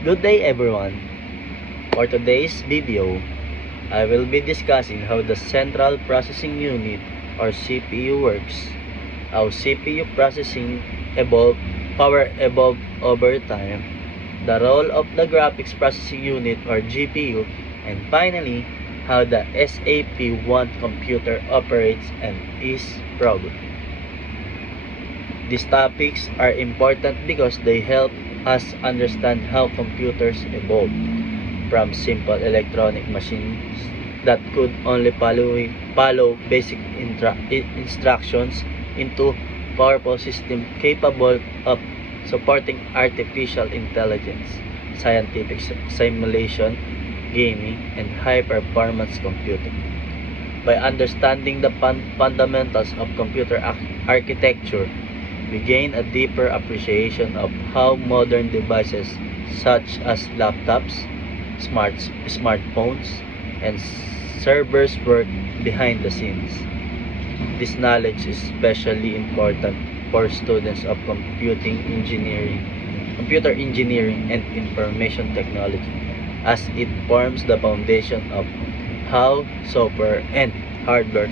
Good day everyone. For today's video, I will be discussing how the Central Processing Unit or CPU works, how CPU processing power evolved over time, the role of the Graphics Processing Unit or GPU, and finally, how the SAP1 computer operates and is programmed. These topics are important because they help us understand how computers evolved from simple electronic machines that could only follow basic instructions into powerful systems capable of supporting artificial intelligence, scientific simulation, gaming, and high-performance computing. By understanding the fundamentals of computer architecture, we gain a deeper appreciation of how modern devices such as laptops, smartphones, and servers work behind the scenes. This knowledge is especially important for students of computer engineering, and information technology, as it forms the foundation of how software and hardware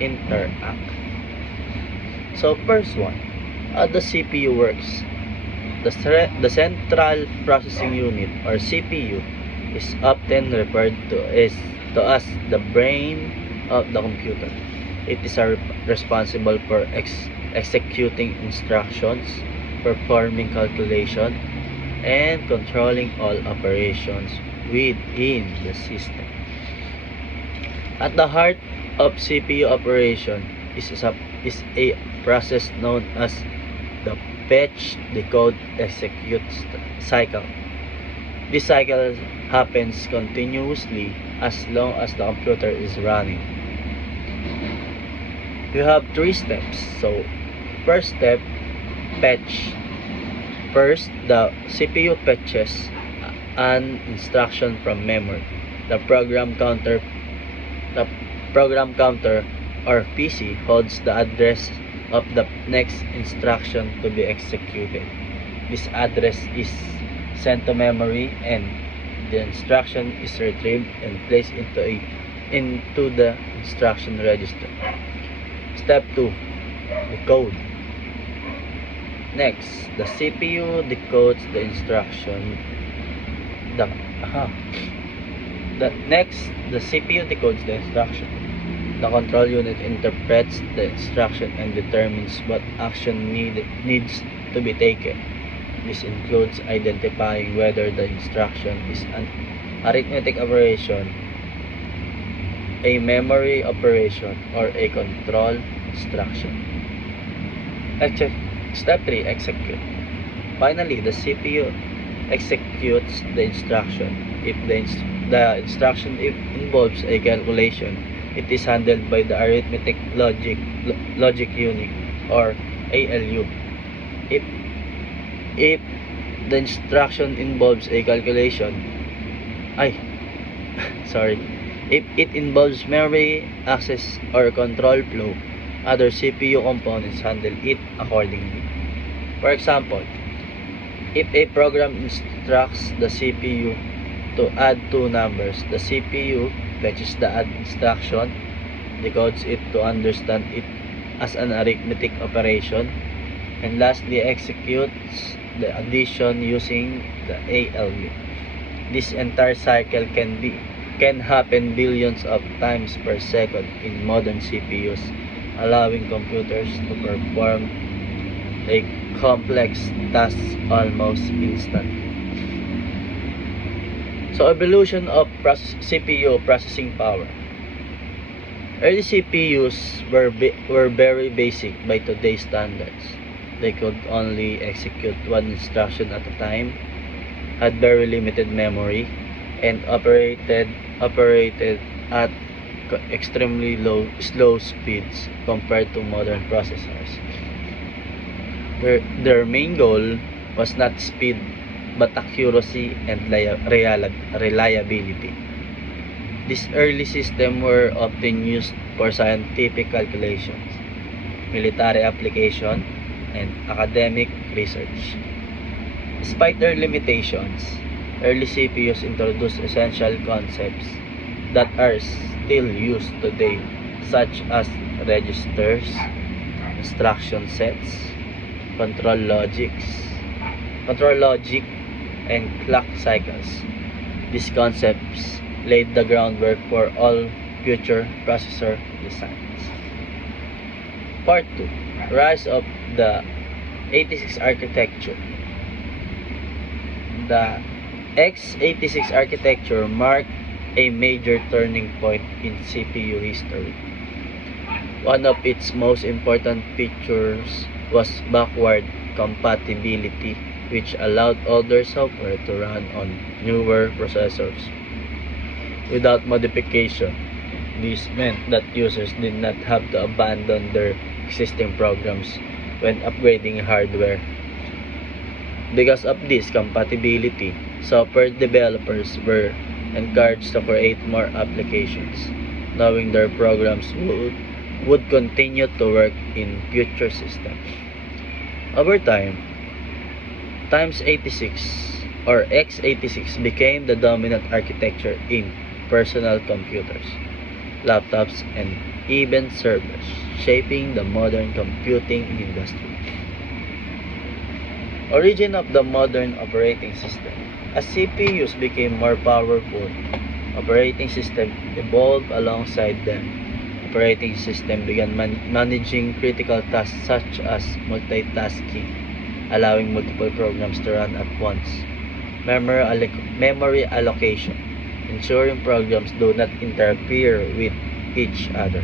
interact. So first one, how the CPU works. The Central Processing Unit or CPU is often referred to as the brain of the computer. It is responsible for executing instructions, performing calculation, and controlling all operations within the system. At the heart of CPU operation is a process known as the fetch, decode, execute cycle. This cycle happens continuously as long as the computer is running. You have three steps. So, first step, fetch. First, the CPU fetches an instruction from memory. The program counter or PC holds the address of the next instruction to be executed. This address is sent to memory and the instruction is retrieved and placed into the instruction register. Step 2. Decode. Next, the CPU decodes the instruction. The CPU decodes the instruction. The control unit interprets the instruction and determines what action needs to be taken. This includes identifying whether the instruction is an arithmetic operation, a memory operation, or a control instruction. Step 3. Execute. Finally, the CPU executes the instruction. If the instruction involves a calculation, it is handled by the arithmetic logic unit or ALU. If the instruction involves a calculation, if it involves memory access or control flow, other CPU components handle it accordingly. For example, if a program instructs the CPU to add two numbers, the CPU fetches the add instruction, decodes it to understand it as an arithmetic operation, and lastly executes the addition using the ALU. This entire cycle can happen billions of times per second in modern CPUs, allowing computers to perform a complex task almost instantly. So, evolution of CPU processing power. Early CPUs were very basic by today's standards. They could only execute one instruction at a time, had very limited memory, and operated at extremely slow speeds compared to modern processors. Their main goal was not speed but accuracy and reliability. These early systems were often used for scientific calculations, military application, and academic research. Despite their limitations, Early CPUs introduced essential concepts that are still used today, such as registers, instruction sets, control logics, control logic, and clock cycles. These concepts laid the groundwork for all future processor designs. Part 2. Rise of the 86 architecture. The x86 architecture marked a major turning point in CPU history. One of its most important features was backward compatibility, which allowed older software to run on newer processors without modification. This meant that users did not have to abandon their existing programs when upgrading hardware. Because of this compatibility, software developers were encouraged to create more applications, knowing their programs would continue to work in future systems. Over time, x86 or x86 became the dominant architecture in personal computers, laptops, and even servers, shaping the modern computing industry. Origin of the modern operating system. As CPUs became more powerful, operating systems evolved alongside them. Operating system began managing critical tasks such as multitasking, allowing multiple programs to run at once. Memory allocation, ensuring programs do not interfere with each other.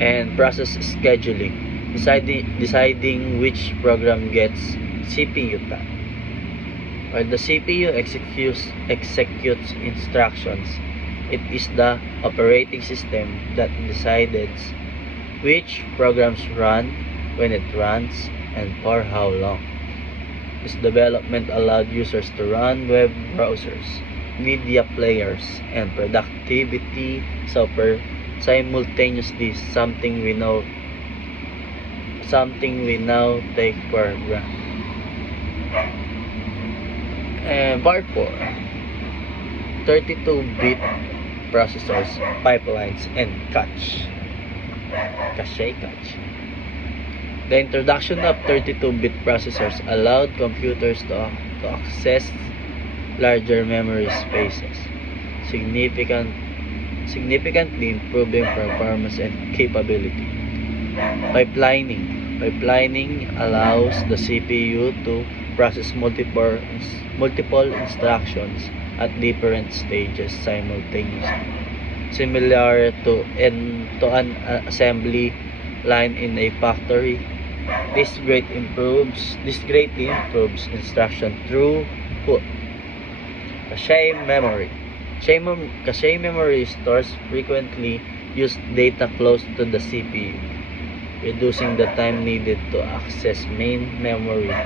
And process scheduling, deciding which program gets CPU time. While the CPU executes instructions, it is the operating system that decides which programs run, when it runs, and for how long. This development allowed users to run web browsers, media players, and productivity software simultaneously, something we now take for granted. And part 4, 32-bit processors, pipelines, and cache. The introduction of 32-bit processors allowed computers to access larger memory spaces, significantly improving performance and capability. Pipelining allows the CPU to process multiple instructions at different stages simultaneously, similar to an assembly line in a factory. This greatly improves instruction throughput. Cache memory stores frequently used data close to the CPU, reducing the time needed to access main memory.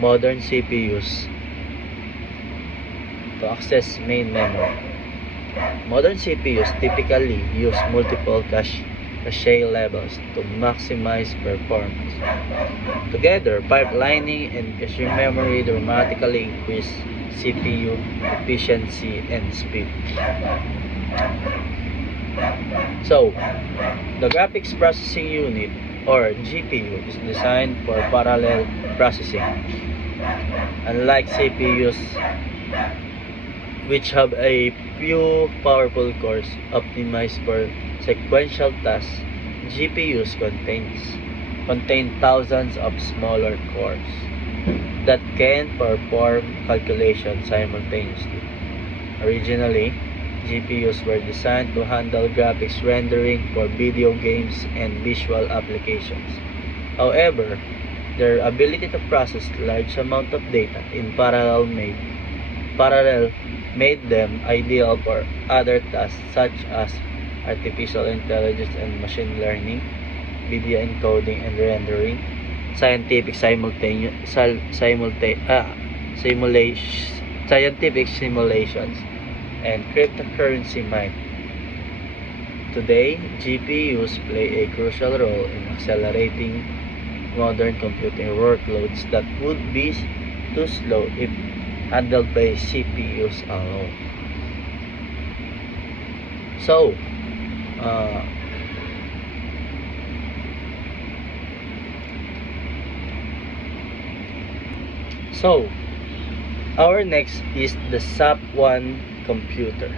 Modern CPUs typically use multiple cache levels to maximize performance. Together, pipelining and cache memory dramatically increase CPU efficiency and speed. So, the graphics processing unit or GPU is designed for parallel processing. Unlike CPUs, which have a few powerful cores optimized for sequential tasks, GPUs contain thousands of smaller cores that can perform calculations simultaneously. Originally, GPUs were designed to handle graphics rendering for video games and visual applications. However, their ability to process large amount of data in parallel made them ideal for other tasks such as artificial intelligence and machine learning, video encoding and rendering, scientific simulations, and cryptocurrency mining. Today, GPUs play a crucial role in accelerating modern computing workloads that would be too slow if handled by CPUs alone. So, uh, our next is the SAP1 computer.